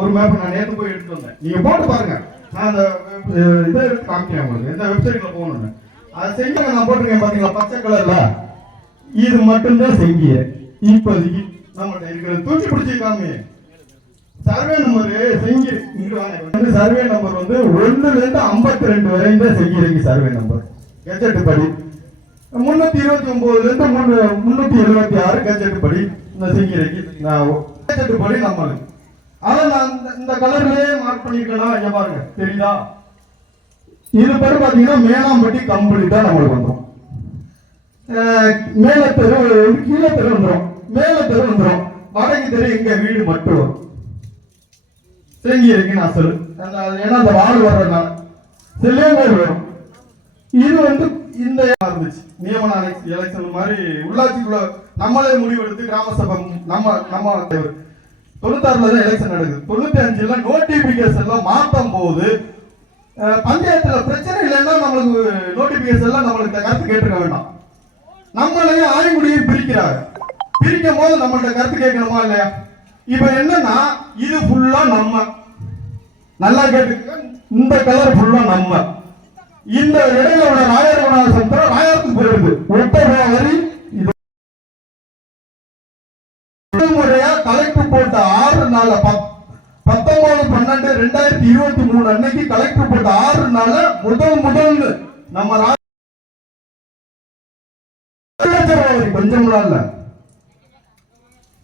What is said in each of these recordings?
ஒரு மேப் நான் நேற்று போய் எடுத்து வந்தேன். நீங்கள் போட்டு பாருங்க. நான் அந்த இதை எடுத்து காமிக்கிறேன் உங்களுக்கு. எந்த வெப்சைட்டில் போகணும்னு. அதை செஞ்சு நான் போட்டிருக்கேன் பார்த்தீங்களா பச்சை கலரில் இது மட்டும்தான் செங்கிய. இப்போதைக்கு நம்மகிட்ட இருக்கிற தூக்கி பிடிச்சி காமி சர்வே நம்பர் செங்கி. இங்க வந்து சர்வே நம்பர் வந்து ஒன்றுலேருந்து ஐம்பத்தி ரெண்டு வரையும் தான் செங்கிருக்கு சர்வே நம்பர் கெஜெட் படி முன்னூத்தி இருபத்தி ஒன்பதுல இருந்து முன்னூத்தி எழுபத்தி ஆறு கெஜெட் படி இந்த செங்கிரைக்கு நான் கெஜெட் படி நம்மளுக்கு. அதை நான் இந்த- இந்த கலர்லயே மார்க் பண்ணிருக்கேன் இங்க பாருங்க தெரியுதா? இது பேர் பார்த்தீங்கன்னா மேலாம்பட்டி கம்பெனி தான் நம்மளுக்கு வந்துடும் மேல தெரு கீழே தெரு வந்துடும் மேல தெரு வந்துடும் வடக்கு தெரு எங்க வீடு மட்டும் வரும். தேங்கி இருக்கு நான் சொல்லு. ஏன்னா அந்த வாடு வர்றதுனால. செல்லியங்கோடு வரும். இது வந்து இந்த இருந்துச்சு. நியமன எலெக்ஷன் மாதிரி உள்ளாட்சிக்குள்ள நம்மளே முடிவெடுத்து கிராம சபை நம்ம நம்ம தலைவர். தொண்ணூத்தாறுல தான் எலெக்ஷன் நடக்குது. தொண்ணூத்தி அஞ்சுல நோட்டிபிகேஷன் எல்லாம் மாத்தும் போது பஞ்சாயத்துல பிரச்சனை இல்லைன்னா நம்மளுக்கு நோட்டிபிகேஷன் எல்லாம் நம்மளுக்கு இந்த கருத்து கேட்டுக்க வேண்டாம். நம்மளையும் ஆய்முடியும் பிரிக்கிறாங்க. பிரிக்கும் போது நம்மள்ட்ட கருத்து கேட்கணுமா இல்லையா? இப்ப என்னன்னா இது ஃபுல்லா நம்ம. நல்லா கேட்டுக்க இந்த கலர் ஃபுல்லா நம்ம. இந்த இடையில உள்ள ராயர் சந்திரம் ராயத்துக்கு போயிருக்கு. ஒட்ட வரி இது முதல் முறையா கலெக்டர் போட்ட ஆறு நாள் பத்தொன்பது பன்னெண்டு ரெண்டாயிரத்தி இருபத்தி மூணு அன்னைக்கு கலெக்டர் போட்ட ஆறு நாள் முதல் முதல் நம்ம ரா- லட்சம் இல்ல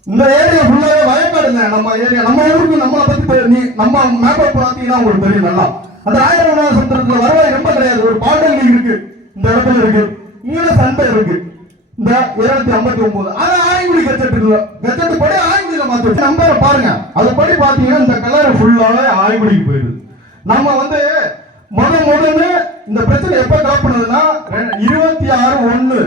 இந்த ஏரியா ஃபுல்லாவே வயக்காடுங்க நம்ம ஏரியா நம்ம ஊருக்கு நம்மளை பத்தி நீ நம்ம மேப்பை பார்த்தீங்கன்னா உங்களுக்கு தெரியும் நல்லா. அந்த ஆயிரம் சந்திரத்துல வருவாய் ரொம்ப கிடையாது ஒரு பாடல் இருக்கு. இந்த இடத்துல இருக்கு. இங்கே சண்டை இருக்கு. இந்த இருநூத்தி ஐம்பத்தி ஒன்பது. அது ஆயங்குடி கச்சட்டு இல்ல கச்சட்டு படி ஆய்மொழியில மாத்தி நம்பரை பாருங்க. அது படி பாத்தீங்கன்னா இந்த கலர் ஃபுல்லாவே ஆய்மொழிக்கு போயிடுது. நம்ம வந்து முத முதல்ல இந்த பிரச்சனை எப்ப காப்பினதுன்னா பண்ணதுன்னா ரெ- இருபத்தி ஆறு ஒண்ணு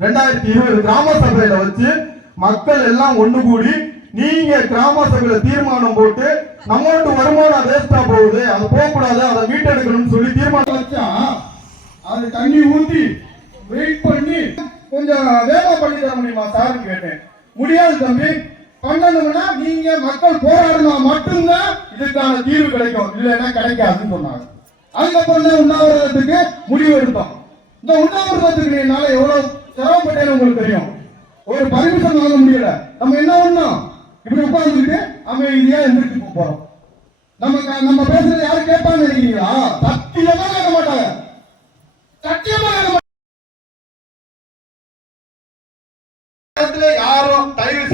ரெண்டாயிரத்தி இருபது கிராம சபையில வச்சு மக்கள் எல்லாம் ஒண்ணு கூடி நீங்க கிராம சபையில தீர்மானம் போட்டு நம்மளோட வருமானம் வேஸ்டா போகுது அதை போகக்கூடாது அதை மீட்டெடுக்கணும்னு சொல்லி தீர்மானம் வச்சா அது தண்ணி ஊத்தி வெயிட் பண்ணி கொஞ்சம் வேகமா பண்ணி தர முடியுமா சார்னு கேட்டேன். முடியாது தம்பி. பண்ணணும்னா நீங்க மக்கள் போராடினா மட்டும்தான் இதுக்கான தீர்வு கிடைக்கும். இல்லைன்னா கிடைக்காதுன்னு சொன்னாங்க. அதுக்கப்புறம் தான் உண்ணாவிரதத்துக்கு முடிவு எடுத்தோம். இந்த உண்ணாவிரதத்துக்கு என்னால எவ்வளவு சிரமப்பட்டேன்னு உங்களுக்கு தெரியும். ஒரு பர்மிஷன் வாங்க முடியல. நம்ம என்ன பண்ணோம்? இப்படி உட்கார்ந்துட்டு அமைதியா எந்திரிச்சு போறோம். நம்ம நம்ம பேசுறது யாரும் கேட்பாங்க நினைக்கிறீங்களா? சத்தியமா கேட்க மாட்டாங்க. சத்தியமா கேட்க மாட்டாங்க. யாரும் தயவு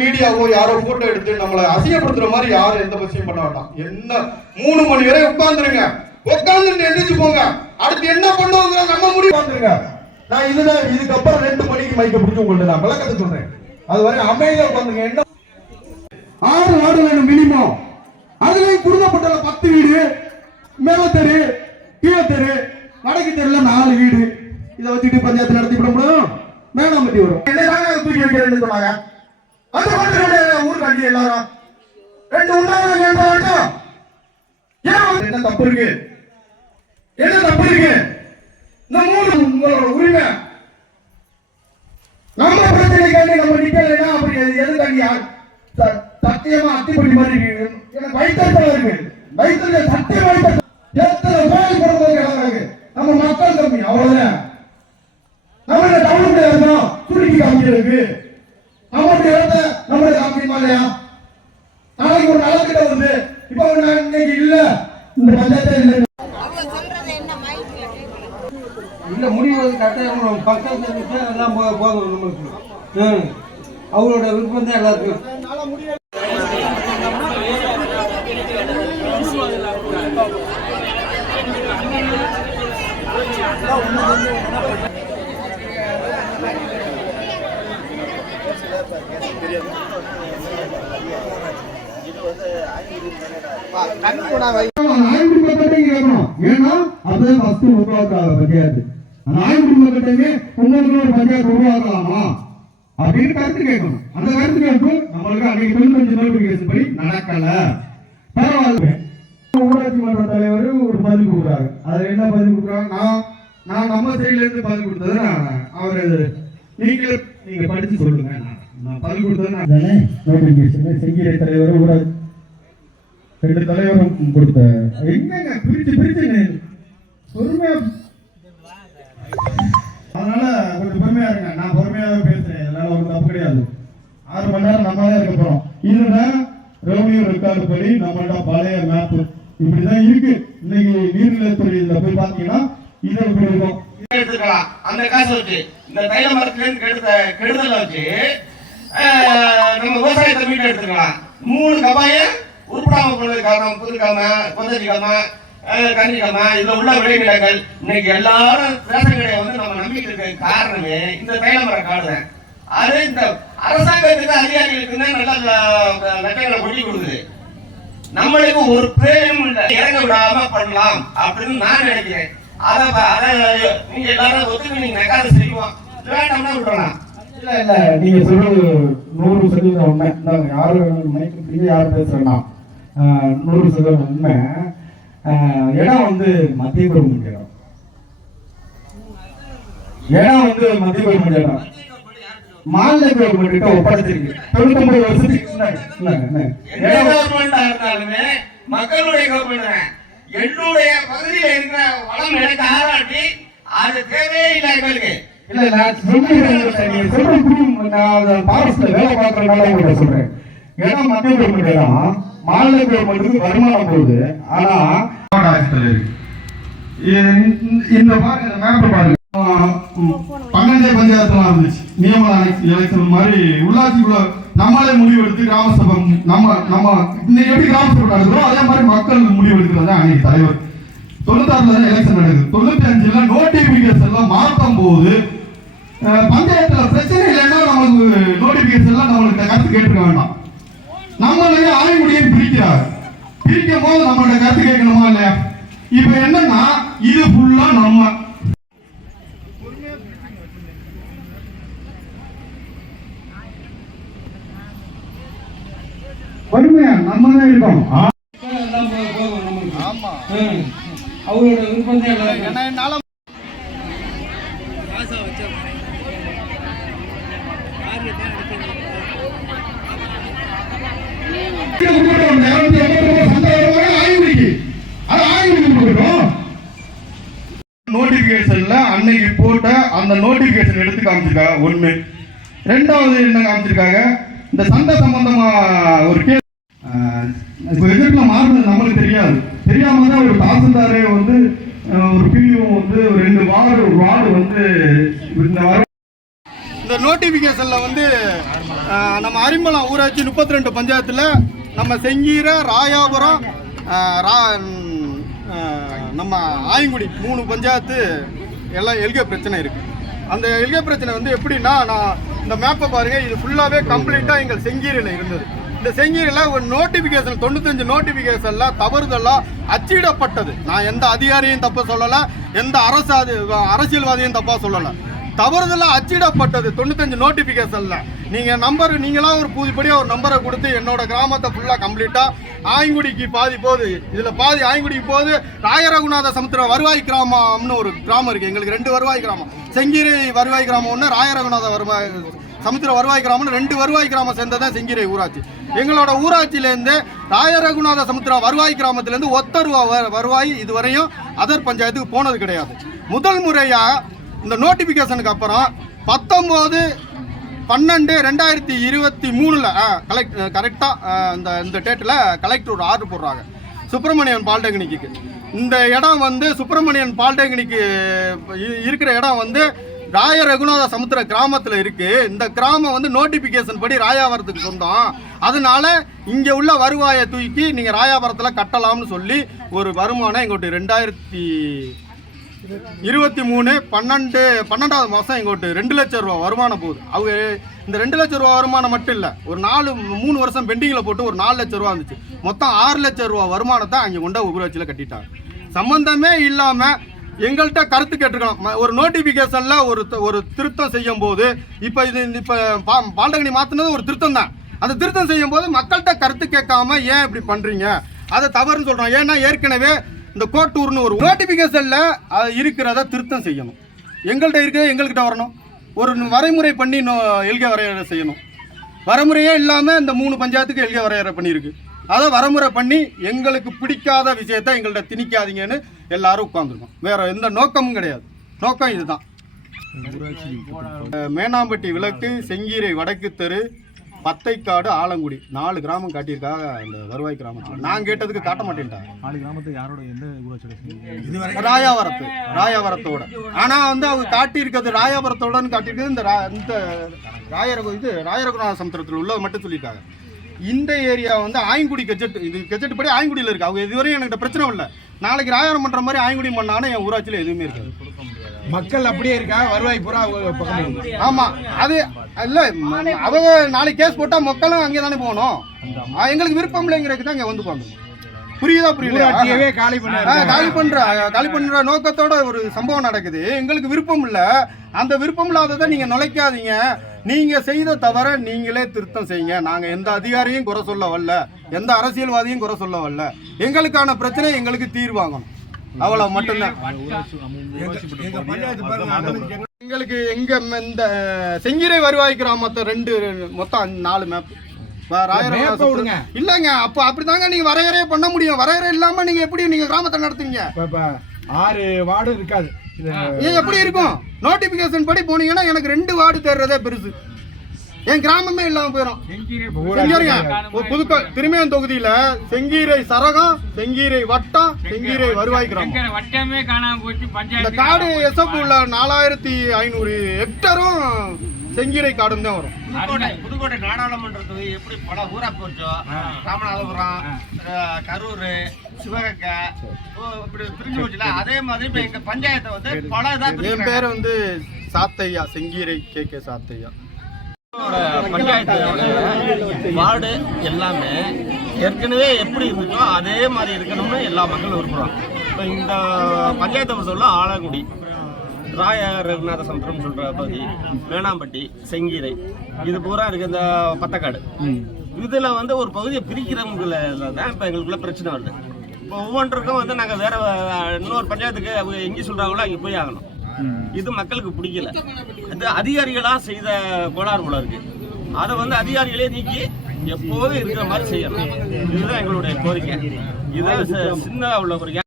மீடியாவோ யாரோ போட்டோ எடுத்து நம்மளை அசிங்கப்படுத்துற மாதிரி யாரும் எந்த விஷயம் பண்ண வேண்டாம். என்ன மூணு மணி வரை உட்கார்ந்துருங்க. உட்கார்ந்துட்டு எந்திரிச்சு போங்க. அடுத்து என்ன பண்ணுவோங்கிற நம்ம முடிவு. உட்கார்ந்துருங்க. நான் இதுதான் இதுக்கப்புறம் ரெண்டு மணிக்கு மைக்க பிடிச்சி உங்கள்ட்ட நான் விளக்கத்தை சொல்றேன். அது வரை அமைதியா உட்காந்துங்க என்ன? ஆறு வார்டு வேணும் மினிமம் அதுலயும் குடும்பப்பட்டல பத்து வீடு மேல தெரு கீழே தெரு வடக்கு தெருல நாலு வீடு. இதை வச்சுட்டு பஞ்சாயத்து நடத்தி விட முடியும்? மேலாம்பட்டி வரும் என்னதாங்க தூக்கி வைக்கிறேன்னு சொன்னாங்க. அந்த பக்கத்துல ஊர் கண்டி எல்லாரும். ரெண்டு உண்டாவது என்ன ஏன் என்ன தப்பு இருக்கு? என்ன தப்பு இருக்கு? இந்த மூணு உங்களோட உரிமை. நம்ம பிரச்சனைக்காண்டி நம்ம நிக்கலைன்னா அப்படி எது- எதுக்காண்டி யார் சத்தியமா அத்திப்படி மாதிரி இருக்கு. எனக்கு வயிற்றுல இருக்கு. வயிற்றுல சத்திய வயிற்று எத்தனை கோயில் கொடுக்க கிடக்குறாங்க நம்ம மக்கள் கம்மி அவ்வளவுதான்? நம்ம டவுன் இருக்கோம் சுருக்கி காமிக்கிறதுக்கு. நம்மளுடைய இடத்த நம்மளுடைய காமிக்குமா இல்லையா நாளைக்கு ஒரு நலத்திட்ட வருது இப்ப ஒரு நா- இன்னைக்கு இல்ல. இந்த பஞ்சாயத்தே இல்லை. அவங்க சொல்றது என்ன? மைக்ல கேட்கல இல்லை முடிவு கரெக்டாக பக்கத்தில் இருந்துச்சா எல்லாம் போதும் நம்மளுக்கு. ம் அவங்களோட விருப்பம் தான் எல்லாருக்கும். நாயக்குடி மக்கள்கிட்ட கேட்கணும் ஏன்னா அதுதான் ஃபர்ஸ்ட் உருவாக்காத பஞ்சாயத்து அந்த நாயக்குடி மக்கள்கிட்டயுமே உங்களுக்கு ஒரு பஞ்சாயத்து உருவாக்கலாமா அப்படின்னு கருத்து கேட்கணும் அந்த கருத்து கேட்டு நம்மளுக்கு அன்னைக்கு தொண்ணூத்தஞ்சு நோட்டிபிகேஷன் படி நடக்கல பரவாயில்ல ஊராட்சி மன்ற தலைவர் ஒரு பதில் கொடுக்குறாரு அதுல என்ன பதில் கொடுக்குறாங்க நான் நான் நம்ம சைடுல இருந்து பதில் கொடுத்தது அவர் நீங்களே நீங்க நீங்க படிச்சு சொல்லுங்க நான் நான் கொடுத்தது தானே நோட்டிபிகேஷன் செங்கீரை தலைவர் ஊராட்சி ரெண்டு தலைவரும் கொடுத்த என்னங்க? பிரிச்சு பிரிச்சு. பொறுமையா அதனால கொஞ்சம் பொறுமையா இருங்க. நான் பொறுமையாவே பேசுறேன். அதனால ஒரு தப்பு கிடையாது. ஆறு மணி நேரம் நம்ம தான் இருக்க போறோம். இதுதான் ரெவன்யூ ரெக்கார்டு படி நம்மளோட பழைய மேப் இப்படிதான் இருக்கு. இன்னைக்கு நீர்நிலைத்துறையில போய் பாத்தீங்கன்னா இது இப்படி இருக்கும் எடுத்துக்கலாம். அந்த காசு வச்சு இந்த தைல மரத்துல இருந்து கெடுத்த கெடுதல வச்சு ஆஹ், நம்ம விவசாயத்தை மீட்டு எடுத்துக்கலாம் மூணு கபாய உருப்படாம போனது காரணம் புதுக்காம கொந்தரிக்காம கண்டிக்காம இதுல உள்ள விளைநிலங்கள். இன்னைக்கு எல்லாரும் ரேஷன் வந்து நம்ம நம்பிட்டு இருக்க காரணமே இந்த தைல மர காடு தான் அது இந்த அரசாங்கத்துக்கு அதிகாரிகளுக்கு தான் நல்ல லட்சங்களை கொட்டி கொடுக்குது. நம்மளுக்கு ஒரு பிரேம் இறங்க விடாம பண்ணலாம் அப்படின்னு நான் நினைக்கிறேன். அத அதை நீங்க எல்லாரும் ஒத்துக்கினீங்கன்னாக்கா அதை செய்வோம் வேண்டாம்னா விடலாம் இல்ல நீங்க சொல்றது நூறு சதவீதம் உண்மை. இந்தாங்க யாரு மைக்கு யார் பேசுறேன்னா நூறு சதவீதம் உண்மை. இடம் வந்து மத்திய கவர்மெண்ட் இடம் இடம் வந்து மத்திய கவர்மெண்ட் இடம் மாநில கவர்மெண்ட் கிட்ட ஒப்படைச்சிருக்கு. வருஷத்துக்கு இருந்தாலுமே மக்களுடைய கவர்மெண்ட் என்னுடைய பகுதியில இருக்கிற வளம் எனக்கு ஆராய்ச்சி அது தேவையே இல்லை எங்களுக்கு. இல்ல நான் சொல்றேன் நீங்க வேலை பார்க்கறதுனால சொல்றேன். இடம் மத்திய கவர்மெண்ட் மாநில கவர்மெண்ட்டுக்கு வருமானம் போகுது. ஆனா இந்த- பாருங்க மேப் பாருங்க. பன்னெண்டே பஞ்சாயத்துலாம் இருந்துச்சு. நியமன எலெக்ஷன் மாதிரி உள்ளாட்சிக்குள்ள நம்மளே முடிவெடுத்து கிராம சபை நம்ம நம்ம இன்னைக்கு எப்படி கிராம சபை நடக்குதோ அதே மாதிரி மக்கள் முடிவெடுக்கிறது தான் அன்னைக்கு தலைவர். தொண்ணூத்தாறுல தான் எலெக்ஷன் நடக்குது. தொண்ணூத்தி அஞ்சுல நோட்டிபிகேஷன்ல எல்லாம் மாற்றும் போது பஞ்சாயத்துல பிரச்சனை இல்லைன்னா நமக்கு நோட்டிபிகேஷன் எல்லாம் நம்மளுக்கு கருத்து கேட்டுக்க வேண்டாம். நம்மளையே ஆய்வுடியும் பிரிக்கிறார். பிரிக்கும் போது நம்மளோட கருத்து கேட்கணுமா இல்லையா? இப்ப என்னன்னா இது ஃபுல்லா நம்ம. பொறுமையா நம்ம தான் இருக்கோம் நம்மளுக்கு. அவங்களோட விருப்பம் தான் எல்லாருக்கும். நோட்டிபிகேஷன்ல அன்னைக்கு போட்ட அந்த நோட்டிபிகேஷன் எடுத்து காமிச்சிருக்காங்க ஒன்று ரெண்டாவது என்ன காமிச்சிருக்காங்க இந்த சண்டை சம்பந்தமா ஒரு கேஸ் இப்போ எதிர்ப்புல மாறுனது நம்மளுக்கு தெரியாது. தெரியாம தான் ஒரு தாசில்தாரே வந்து ஒரு பிடிஓ வந்து ஒரு ரெண்டு வார்டு ஒரு வார்டு வந்து இந்த வார இந்த நோட்டிஃபிகேஷனில் வந்து நம்ம அரிமளம் ஊராட்சி முப்பத்தி ரெண்டு பஞ்சாயத்தில் நம்ம செங்கீரை ராயாபுரம் ரா நம்ம ஆயங்குடி மூணு பஞ்சாயத்து எல்லாம் எல்கை பிரச்சனை இருக்குது அந்த எல்கை பிரச்சனை வந்து எப்படின்னா நான் இந்த மேப்பை பாருங்கள் இது ஃபுல்லாகவே கம்ப்ளீட்டாக எங்கள் செங்கீரையில் இருந்தது. இந்த செங்கீரில் ஒரு நோட்டிஃபிகேஷன் தொண்ணூத்தஞ்சு நோட்டிஃபிகேஷன்லாம் தவறுதெல்லாம் அச்சிடப்பட்டது. நான் எந்த அதிகாரியும் தப்பாக சொல்லலை எந்த அரசு அது- அரசியல்வாதியும் தப்பாக சொல்லலை. தவறுதலாக அச்சிடப்பட்டது தொண்ணூத்தஞ்சு நோட்டிஃபிகேஷனில் நீங்கள் நம்பர் நீங்களாக ஒரு புதுப்படியாக ஒரு நம்பரை கொடுத்து என்னோட கிராமத்தை ஃபுல்லாக கம்ப்ளீட்டாக ஆயங்குடிக்கு பாதி போகுது. இதில் பாதி ஆயங்குடிக்கு போகுது. ராயரகுநாத சமுத்திர வருவாய் கிராமம்னு ஒரு கிராமம் இருக்குது எங்களுக்கு ரெண்டு வருவாய் கிராமம். செங்கீரை வருவாய் கிராமம் ஒன்று ராயரகுநாத வருவாய் சமுத்திர வருவாய் கிராமம்னு ரெண்டு வருவாய் கிராமம் சேர்ந்ததான் செங்கிரி ஊராட்சி. எங்களோட ஊராட்சியிலேருந்து ராயரகுநாத சமுத்திர வருவாய் கிராமத்திலேருந்து ஒத்த ரூபா வ- வருவாய் இதுவரையும் அதர் பஞ்சாயத்துக்கு போனது கிடையாது. முதல் முறையாக இந்த நோட்டிஃபிகேஷனுக்கு அப்புறம் பத்தொம்போது பன்னெண்டு ரெண்டாயிரத்தி இருபத்தி மூணில் கலெக்ட் கரெக்டாக இந்த இந்த டேட்டில் கலெக்டர் ஒரு ஆர்டர் போடுறாங்க. சுப்பிரமணியன் பாலிடெக்னிக்கு. இந்த இடம் வந்து சுப்பிரமணியன் பாலிடெக்னிக்கு இருக்கிற இடம் வந்து ராய ரகுநாத சமுத்திர கிராமத்தில் இருக்குது இந்த கிராமம் வந்து நோட்டிஃபிகேஷன் படி ராயாவரத்துக்கு சொந்தம். அதனால இங்கே உள்ள வருவாயை தூக்கி நீங்கள் ராயாவரத்தில் கட்டலாம்னு சொல்லி ஒரு வருமானம் எங்கள்கிட்ட ரெண்டாயிரத்தி இருபத்தி மூணு பன்னெண்டு பன்னெண்டாவது மாதம் எங்கள்கிட்ட ரெண்டு லட்சம் ரூபா வருமானம் போகுது. அவங்க இந்த ரெண்டு லட்சம் ரூபா வருமானம் மட்டும் இல்லை ஒரு நாலு மூணு வருஷம் பெண்டிங்கில் போட்டு ஒரு நாலு லட்ச ரூபா இருந்துச்சு மொத்தம் ஆறு லட்சம் ரூபா வருமானத்தை அங்கே கொண்ட ஊராட்சியில் கட்டிட்டாங்க. சம்மந்தமே இல்லாமல் எங்கள்கிட்ட கருத்து கேட்டிருக்கோம் ஒரு நோட்டிஃபிகேஷனில் ஒரு ஒரு திருத்தம் செய்யும் போது இப்போ இது இப்போ பா பால்டகனி மாற்றினது ஒரு திருத்தம் தான். அந்த திருத்தம் செய்யும் போது மக்கள்கிட்ட கருத்து கேட்காம ஏன் இப்படி பண்ணுறீங்க அதை தவறுன்னு சொல்கிறோம் ஏன்னா ஏற்கனவே இந்த கோட்டூர்னு ஒரு நோட்டிஃபிகேஷனில் இருக்கிறத திருத்தம் செய்யணும். எங்கள்கிட்ட இருக்கிறத எங்கள்கிட்ட வரணும். ஒரு வரைமுறை பண்ணி நோ- எல்கை வரைய செய்யணும். வரமுறையே இல்லாமல் இந்த மூணு பஞ்சாயத்துக்கு எல்கை வரையறை பண்ணியிருக்கு. அதை வரமுறை பண்ணி எங்களுக்கு பிடிக்காத விஷயத்த எங்கள்கிட்ட திணிக்காதீங்கன்னு எல்லாரும் உட்காந்துருக்கோம் வேற எந்த நோக்கமும் கிடையாது. நோக்கம் இதுதான். மேனாம்பட்டி விளக்கு செங்கீரை வடக்கு தெரு பத்தைக்காடு ஆலங்குடி. நாலு கிராமம் காட்டியிருக்காங்க இந்த வருவாய் கிராமத்தில் நான் கேட்டதுக்கு காட்ட மாட்டேன்ட்டாங்க நாலு கிராமத்துக்கு யாரோட எந்த ஊராட்சியோட ராயாவரத்து ராயாவரத்தோட. ஆனா வந்து அவங்க காட்டியிருக்கிறது ராயாவரத்தோடன்னு காட்டியிருக்கிறது இந்த ரா- இந்த ராயரகு இது ராயரகுநாத சமுத்திரத்தில் உள்ளது மட்டும் சொல்லியிருக்காங்க. இந்த ஏரியா வந்து ஆயங்குடி கெஜெட் இது கெஜெட் படி ஆயங்குடியில் இருக்கு. அவங்க இதுவரையும் எனக்கு பிரச்சனை இல்லை. நாளைக்கு ராயாரம் பண்ற மாதிரி ஆயங்குடி பண்ணாலும் என் ஊராட்சியில் எதுவுமே இருக்காது. மக்கள் அப்படியே இருக்கா? வருவாய் பூரா அவங்க பக்கம் இருக்கு. ஆமா அது இல்ல அவங்க நாளைக்கு கேஸ் போட்டா மக்களும் அங்கே தானே போகணும். எங்களுக்கு விருப்பம் இல்லைங்கிறதுக்கு தான் இங்க வந்து போகணும் புரியுதா புரியல ஊராட்சியவே காலி பண்ண காலி பண்ற காலி பண்ற நோக்கத்தோட ஒரு சம்பவம் நடக்குது. எங்களுக்கு விருப்பம் இல்ல. அந்த விருப்பம் இல்லாததை நீங்க நுழைக்காதீங்க. நீங்க செய்த தவற நீங்களே திருத்தம் செய்யுங்க. நாங்க எந்த அதிகாரியும் குறை சொல்ல வரல. எந்த அரசியல்வாதியும் குறை சொல்ல வரல. எங்களுக்கான பிரச்சனை எங்களுக்கு தீர்வாங்கணும் அவ்வளவு மட்டும்தான். எங்களுக்கு எங்க இந்த செங்கிரை வருவாய் கிராமத்தை ரெண்டு மொத்தம் நாலு மேப். இல்லங்க அப்ப அப்படிதாங்க நீங்க வரையறையே பண்ண முடியும். வரையறை இல்லாம நீங்க எப்படி நீங்க கிராமத்தை நடத்துவீங்க? ஆறு வார்டு இருக்காது. எப்படி இருக்கும்? நோட்டிபிகேஷன் படி போனீங்கன்னா எனக்கு ரெண்டு வார்டு தேடுறதே பெருசு. என் கிராமமே இல்லாம போயிடும் செங்கீரைங்க புதுக்கோ திருமையன் தொகுதியில செங்கீரை சரகம் செங்கீரை வட்டம் செங்கீரை வருவாய் கிராமம். வட்டமே காணாம போச்சு இந்த காடு எஸ்எப் உள்ள நாலாயிரத்தி ஐநூறு ஹெக்டரும் செங்கீரை காடும் தான் வரும். புதுக்கோட்டை புதுக்கோட்டை நாடாளுமன்ற தொகுதி எப்படி பல ஊரா போச்சோ? ராமநாதபுரம் கரூர் சிவகங்கை இப்படி பிரிஞ்சு போச்சுல? அதே மாதிரி இப்ப எங்க பஞ்சாயத்தை வந்து பல இதா என். பேர் வந்து Sathaiya Sengeerai K K Sathaiya. Panchayat ward எல்லாமே ஏற்கனவே எப்படி இருந்துச்சோ அதே மாதிரி இருக்கணும்னு எல்லா மக்களும் விரும்புகிறோம் இப்போ இந்த பஞ்சாயத்தை பொறுத்தவரை ஆலங்குடி ராய ரகுநாத சமுத்திரம் சொல்கிற பகுதி வேணாம்பட்டி செங்கீரை இது பூரா இருக்கு இந்த பத்தக்காடு. இதில் வந்து ஒரு பகுதியை பிரிக்கிறவங்கள தான் இப்போ எங்களுக்குள்ள பிரச்சனை வருது. இப்போ ஒவ்வொன்றுக்கும் வந்து நாங்கள் வேற இன்னொரு பஞ்சாயத்துக்கு அவங்க எங்கே சொல்கிறாங்களோ அங்கே போய் ஆகணும். இது மக்களுக்கு பிடிக்கல. அது அதிகாரிகளாக செய்த கோளாறு போல இருக்கு. அதை வந்து அதிகாரிகளே நீக்கி எப்போதும் இருக்கிற மாதிரி செய்யணும். இதுதான் எங்களுடைய கோரிக்கை. இது சின்ன உள்ள கோரிக்கை